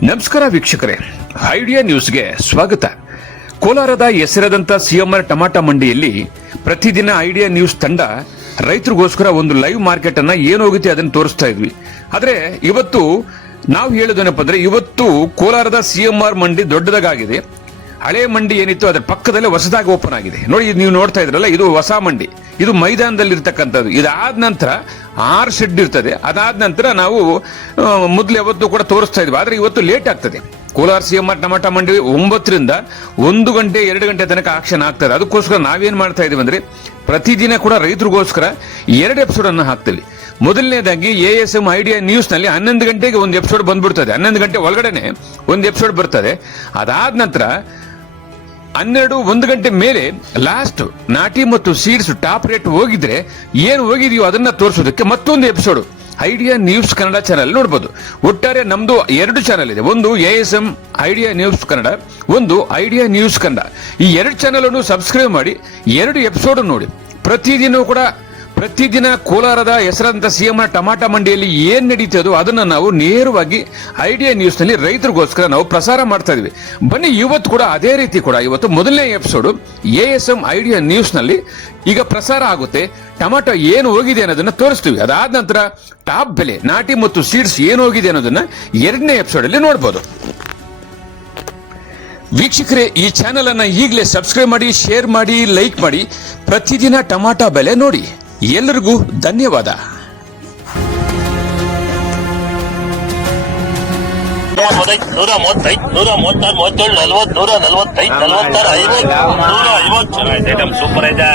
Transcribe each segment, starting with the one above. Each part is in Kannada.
ನಮಸ್ಕಾರ ವೀಕ್ಷಕರೇ, ಐಡಿಯಾ ನ್ಯೂಸ್ಗೆ ಸ್ವಾಗತ. ಕೋಲಾರದ ಹೆಸರಾದಂಥ ಸಿಎಂಆರ್ ಟಮಾಟ ಮಂಡಿಯಲ್ಲಿ ಪ್ರತಿದಿನ ಐಡಿಯಾ ನ್ಯೂಸ್ ತಂಡ ರೈತರಿಗೋಸ್ಕರ ಒಂದು ಲೈವ್ ಮಾರ್ಕೆಟ್ ಅನ್ನ ಏನೋಗುತ್ತೆ ಅದನ್ನು ತೋರಿಸ್ತಾ ಇದ್ವಿ. ಆದ್ರೆ ಇವತ್ತು ನಾವು ಹೇಳೋದೇನಪ್ಪ ಅಂದ್ರೆ, ಇವತ್ತು ಕೋಲಾರದ ಸಿಎಂಆರ್ ಮಂಡಿ ದೊಡ್ಡದಾಗಿದೆ. ಹಳೆ ಮಂಡಿ ಏನಿತ್ತು ಅದರ ಪಕ್ಕದಲ್ಲೇ ಹೊಸದಾಗಿ ಓಪನ್ ಆಗಿದೆ. ನೋಡಿ, ನೀವು ನೋಡ್ತಾ ಇದ್ರಲ್ಲ, ಇದು ಹೊಸ ಮಂಡಿ. ಇದು ಮೈದಾನದಲ್ಲಿ ಇರ್ತಕ್ಕಂಥದ್ದು. ಇದಾದ ನಂತರ 6 ಶೆಡ್ ಇರ್ತದೆ. ಅದಾದ ನಂತರ ನಾವು ಮೊದಲು ಯಾವತ್ತು ಕೂಡ ತೋರಿಸ್ತಾ ಇದ್ವಿ. ಆದ್ರೆ ಇವತ್ತು ಲೇಟ್ ಆಗ್ತದೆ. ಕೋಲಾರ ಸಿಎಂಆರ್ ಟಮಾಟ ಮಂಡಿ 9 ರಿಂದ 1 ಗಂಟೆ 2 ಗಂಟೆ ತನಕ ಆಕ್ಷನ್ ಆಗ್ತದೆ. ಅದಕ್ಕೋಸ್ಕರ ನಾವೇನ್ ಮಾಡ್ತಾ ಇದೀವಿ ಅಂದ್ರೆ, ಪ್ರತಿದಿನ ಕೂಡ ರೈತರಿಗೋಸ್ಕರ 2 ಎಪಿಸೋಡ್ ಅನ್ನು ಹಾಕ್ತೀವಿ. ಮೊದಲನೇದಾಗಿ ASM ಐಡಿಯಾ ನ್ಯೂಸ್ ನಲ್ಲಿ 11 ಗಂಟೆಗೆ ಒಂದು ಎಪಿಸೋಡ್ ಬಂದ್ಬಿಡ್ತದೆ. 11 ಗಂಟೆ ಒಳಗಡೆನೆ ಒಂದು ಎಪಿಸೋಡ್ ಬರ್ತದೆ. ಅದಾದ ನಂತರ 1 ಗಂಟೆ ಮೇಲೆ ಲಾಸ್ಟ್ ನಾಟಿ ಮತ್ತು ಸೀಡ್ಸ್ ಟಾಪ್ ರೇಟ್ ಹೋಗಿದ್ರೆ ಏನು ಹೋಗಿದೆಯೋ ಅದನ್ನ ತೋರಿಸೋದಕ್ಕೆ ಮತ್ತೊಂದು episode idea news Kannada channel ನೋಡಬಹುದು. ಒಟ್ಟಾರೆ ನಮ್ದು 2 ಚಾನಲ್ ಇದೆ. ಒಂದು ASM ಐಡಿಯಾ ನ್ಯೂಸ್ ಕನ್ನಡ, ಒಂದು ಐಡಿಯಾ ನ್ಯೂಸ್ ಕನ್ನಡ. ಈ 2 ಚಾನಲ್ ಅನ್ನು ಸಬ್ಸ್ಕ್ರೈಬ್ ಮಾಡಿ 2 ಎಪಿಸೋಡ್ ನೋಡಿ. ಪ್ರತಿದಿನ ಕೋಲಾರದ ಹೆಸರಾದಂಥ ಸಿಎಂಆರ್ ಟಮಾಟ ಮಂಡಿಯಲ್ಲಿ ಏನ್ ನಡೀತದೋ ಅದನ್ನ ನಾವು ನೇರವಾಗಿ ಐಡಿಯಾ ನ್ಯೂಸ್ ನಲ್ಲಿ ರೈತರಿಗೋಸ್ಕರ ನಾವು ಪ್ರಸಾರ ಮಾಡ್ತಾ ಇದೀವಿ. ಬನ್ನಿ, ಇವತ್ತು ಕೂಡ ಅದೇ ರೀತಿ ಕೂಡ ಇವತ್ತು ಮೊದಲನೇ ಎಪಿಸೋಡ್ ASM ಐಡಿಯಾ ನ್ಯೂಸ್ ನಲ್ಲಿ ಈಗ ಪ್ರಸಾರ ಆಗುತ್ತೆ. ಟೊಮಾಟೊ ಏನು ಹೋಗಿದೆ ಅನ್ನೋದನ್ನ ತೋರಿಸ್ತೀವಿ. ಅದಾದ ನಂತರ ಟಾಪ್ ಬೆಲೆ, ನಾಟಿ ಮತ್ತು ಸೀಡ್ಸ್ ಏನು ಹೋಗಿದೆ ಅನ್ನೋದನ್ನ 2ನೇ ಎಪಿಸೋಡ್ ಅಲ್ಲಿ ನೋಡಬಹುದು. ವೀಕ್ಷಕರೇ, ಈ ಚಾನೆಲ್ ಅನ್ನ ಈಗಲೇ ಸಬ್ಸ್ಕ್ರೈಬ್ ಮಾಡಿ, ಶೇರ್ ಮಾಡಿ, ಲೈಕ್ ಮಾಡಿ. ಪ್ರತಿದಿನ ಟೊಮಾಟೊ ಬೆಲೆ ನೋಡಿ. ಎಲ್ಲರಿಗೂ ಧನ್ಯವಾದ. ಸೂಪರ್ ಐತೆ.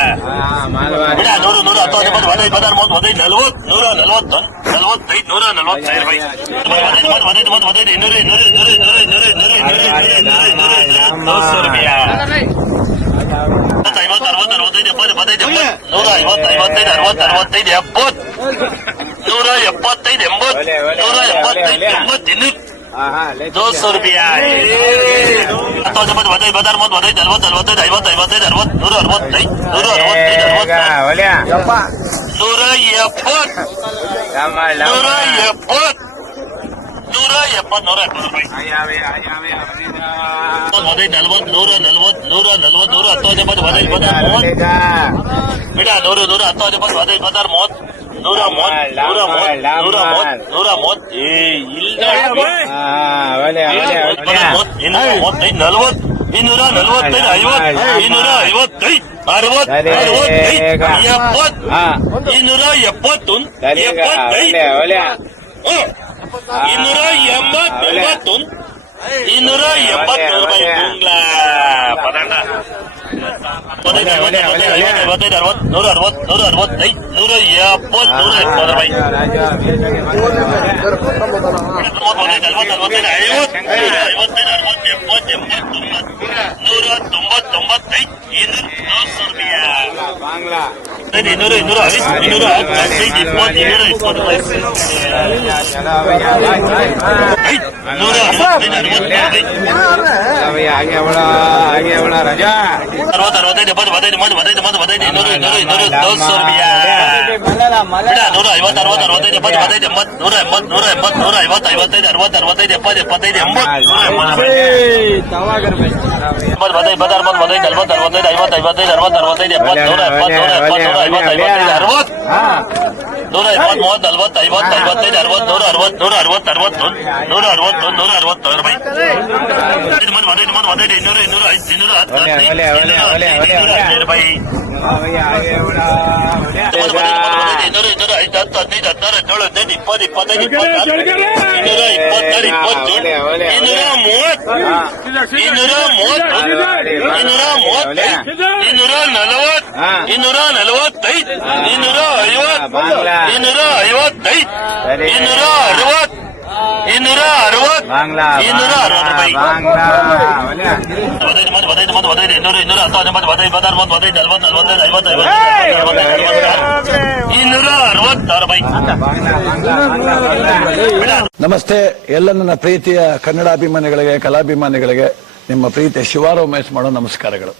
ನಮಸ್ತೆ ಎಲ್ಲ ನನ್ನ ಪ್ರೀತಿಯ ಕನ್ನಡಾಭಿಮಾನಿಗಳಿಗೆ, ಕಲಾಭಿಮಾನಿಗಳಿಗೆ ನಿಮ್ಮ ಪ್ರೀತಿಯ ಶಿವಾರ ಉಮೇಶ್ ಮಾಡೋ ನಮಸ್ಕಾರಗಳು.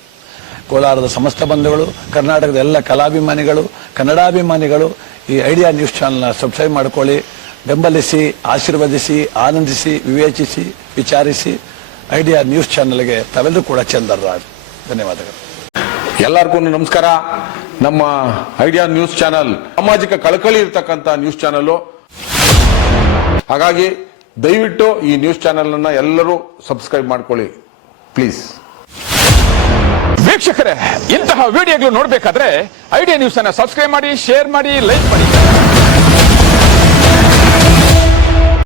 ಕೋಲಾರದ ಸಮಸ್ತ ಬಂಧುಗಳು, ಕರ್ನಾಟಕದ ಎಲ್ಲ ಕಲಾಭಿಮಾನಿಗಳು, ಕನ್ನಡಾಭಿಮಾನಿಗಳು ಈ ಐಡಿಯಾ ನ್ಯೂಸ್ ಚಾನೆಲ್ನ ಸಬ್ಸ್ಕ್ರೈಬ್ ಮಾಡ್ಕೊಳ್ಳಿ. ಬೆಂಬಲಿಸಿ, ಆಶೀರ್ವದಿಸಿ, ಆನಂದಿಸಿ, ವಿವೇಚಿಸಿ, ವಿಚಾರಿಸಿ ಐಡಿಯಾ ನ್ಯೂಸ್ ಚಾನೆಲ್ಗೆ ತಾವೆಲ್ಲರೂ ಕೂಡ ಚಂದರ್ರಾಜ್. ಧನ್ಯವಾದಗಳು. ಎಲ್ಲರಿಗೂ ನಮಸ್ಕಾರ. ನಮ್ಮ ಐಡಿಯಾ ನ್ಯೂಸ್ ಚಾನೆಲ್ ಸಾಮಾಜಿಕ ಕಳಕಳಿ ಇರತಕ್ಕಂತ ನ್ಯೂಸ್ ಚಾನೆಲ್. ಹಾಗಾಗಿ ದಯವಿಟ್ಟು ಈ ನ್ಯೂಸ್ ಚಾನೆಲ್ ಅನ್ನ ಎಲ್ಲರೂ ಸಬ್ಸ್ಕ್ರೈಬ್ ಮಾಡ್ಕೊಳ್ಳಿ ಪ್ಲೀಸ್. ವೀಕ್ಷಕರೇ, ಇಂತಹ ವಿಡಿಯೋಗಳು ನೋಡಬೇಕಾದ್ರೆ ಐಡಿಯಾ ನ್ಯೂಸ್ ಅನ್ನ ಸಬ್ಸ್ಕ್ರೈಬ್ ಮಾಡಿ, ಶೇರ್ ಮಾಡಿ, ಲೈಕ್ ಮಾಡಿ.